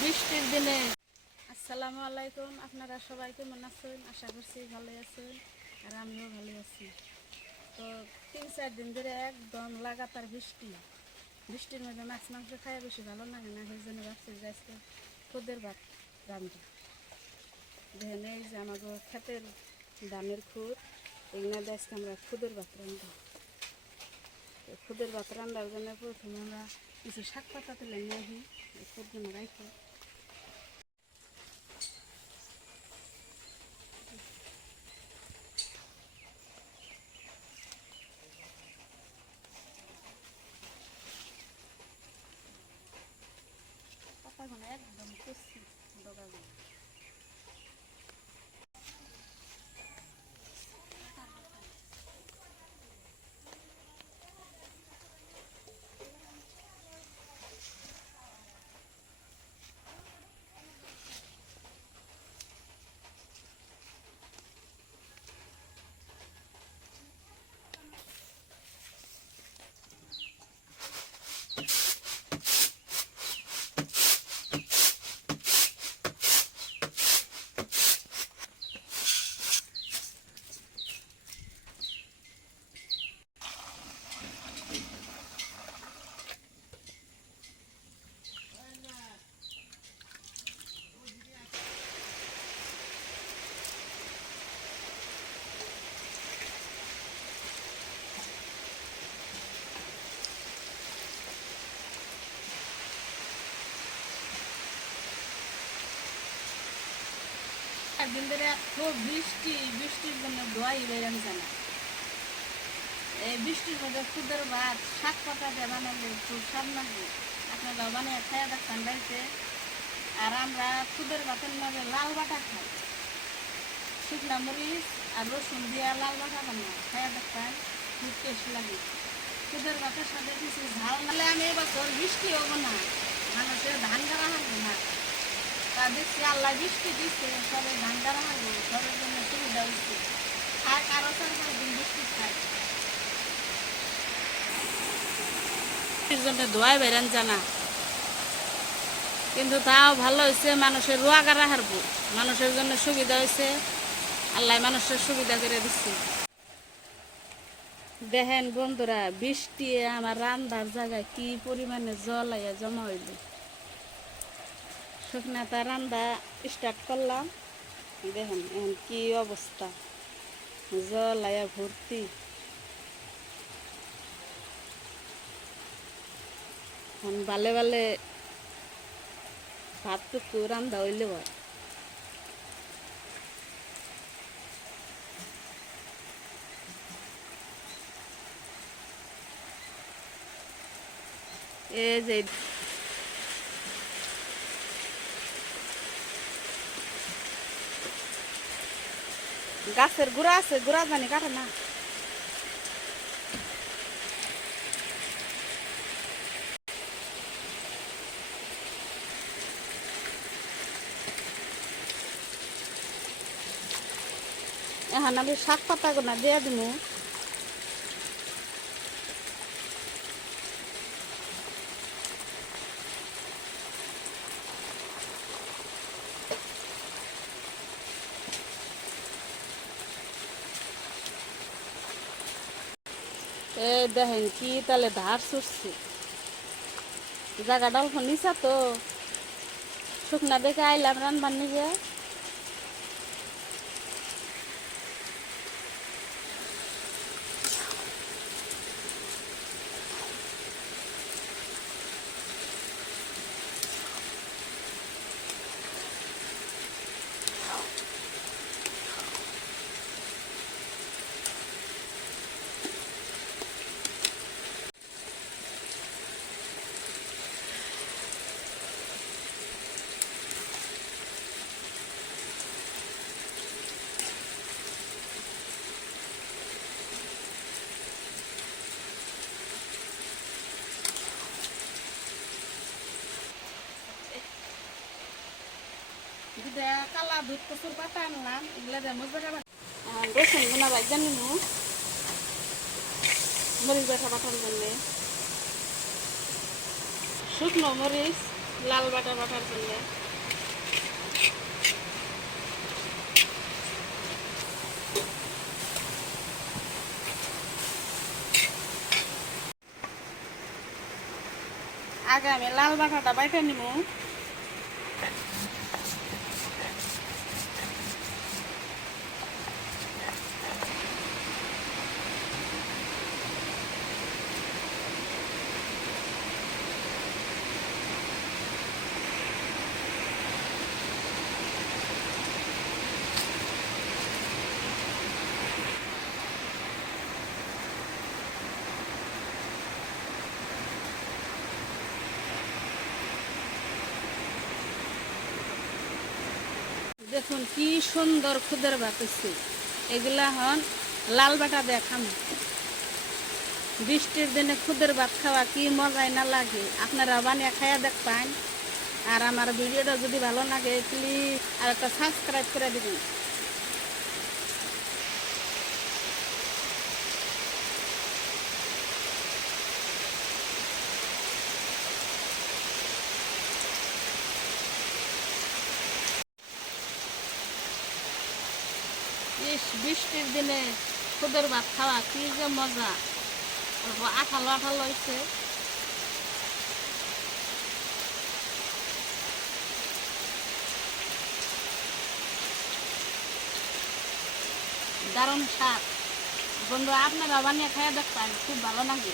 বৃষ্টির দিনে। আসসালামু আলাইকুম, আপনারা সবাই কেমন আছেন? আশা করছি ভালো আছেন, আর আমিও ভালো আছি। তো 3-4 দিন ধরে একদম লাগাতার বৃষ্টির মধ্যে মাছ মাংস খাওয়া বেশি ভালো লাগে না, সেই জন্য ভাবছি যে আজকে খুদের ভাত রান্ধি। দেখেন এই যে আমাকে ক্ষেতের ধানের খুদ, এগুলো দিয়ে আজকে আমরা খুদের ভাত রান্ধি। খুদের ভাত রান্নার জন্য প্রথমে আমরা কিছু শাক পাতা তুলে নিয়ে আসি, খুদগুলো রাখি। পাতাগুলো একদম কচি ডগাগুলো। একদিন ধরে খুব বৃষ্টির জন্য দোয়াই বেরাম জানা। এই বৃষ্টির মধ্যে খুদের ভাত শাক পাতা দিয়ে বানালে খুব স্বাদ লাগে। আপনারা বানিয়ে খাইয়া দেখেন বাড়িতে। আর আমরা খুদের ভাতের মধ্যে লাল বাটা খাই, শুকনা মরিচ আর রসুন দিয়ে লাল বাটা বানাই খাইয়া দেখেন, খুব টেস্ট লাগে। খুদের ভাতের সাথে কিছু ঝাল নালে আমি এবছর বৃষ্টি হবো না, মানুষের ধান গাড়া হারবো না। তা দেখছি আল্লাহ বৃষ্টি দিচ্ছে, সবাই ধান গাড়া হারবো, ঘরের জন্য সুবিধা হচ্ছে। খায় কারো 4-5 দিন বৃষ্টি খায়, জন্য দোয়াই বেরান জানা। কিন্তু তাও ভালো হয়েছে, মানুষের রোয়া গাড়া হারবো, মানুষের জন্য সুবিধা হয়েছে। আল্লাহ মানুষের সুবিধা করে দিচ্ছে। দেখেন বন্ধুরা, বৃষ্টি আমার রান্নার জায়গায় কি পরিমাণে জল আইয়া জমা হইল। শুকনাটা রান্না স্টার্ট করলাম, দেখেন এখন কি অবস্থা, জল আইয়া ভর্তি। ভালে ভালে ভাতটুকু রান্না হইলে হয়। এই যে গাছের গুড়া আছে, গুড়া জানি কাটে না। এখন আমি শাক পাতা গোনা দিয়ে দিব। এই দেখেন কি তাহলে ধার ছুটছে, জায়গাটা অল্প নিচা তো, শুকনা দেখে আইলাম রান্নার নিজে। কালা দুধ কচুর পাতা আনলাম, এগুলা দিয়ে মরিচ বাটা রসুন গুনা বাজা নিব মরিচ বাটা বাটার জন্য। শুকনো মরিচ লাল বাটা বাটার জন্য। আগে আমি লাল বাটাটা বাইটা নিব। দেখুন কি সুন্দর খুদের ভাত হচ্ছে। এগুলা হন লাল বাটা দেখাম। বৃষ্টির দিনে খুদের ভাত খাওয়া কি মজাই না লাগে, আপনারা বানিয়ে খাইয়া দেখবেন। আর আমার ভিডিওটা যদি ভালো লাগে প্লিজ আর একটা সাবস্ক্রাইব করে দিবেন। বৃষ্টির দিনে খুদের ভাত খাওয়া কি যে মজা, আঠালো আঠালো হয়েছে। দারুণ স্বাদ। বন্ধু আপনারা বানিয়ে খাইয়া দেখবেন, খুব ভালো লাগে।